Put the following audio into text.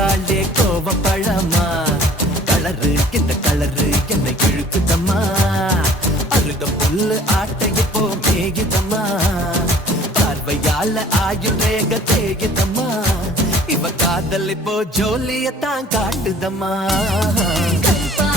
இருக்காளே கோவப்பழமா கலரு இந்த கலரு என்னை இழுக்குதம்மா அருக புல்லு ஆட்டைய போ மேகிதம்மா பார்வையால ஆயுள் ரேக தேகிதம்மா இவ காதல் இப்போ ஜோலியத்தான் காட்டுதம்மா கருப்பா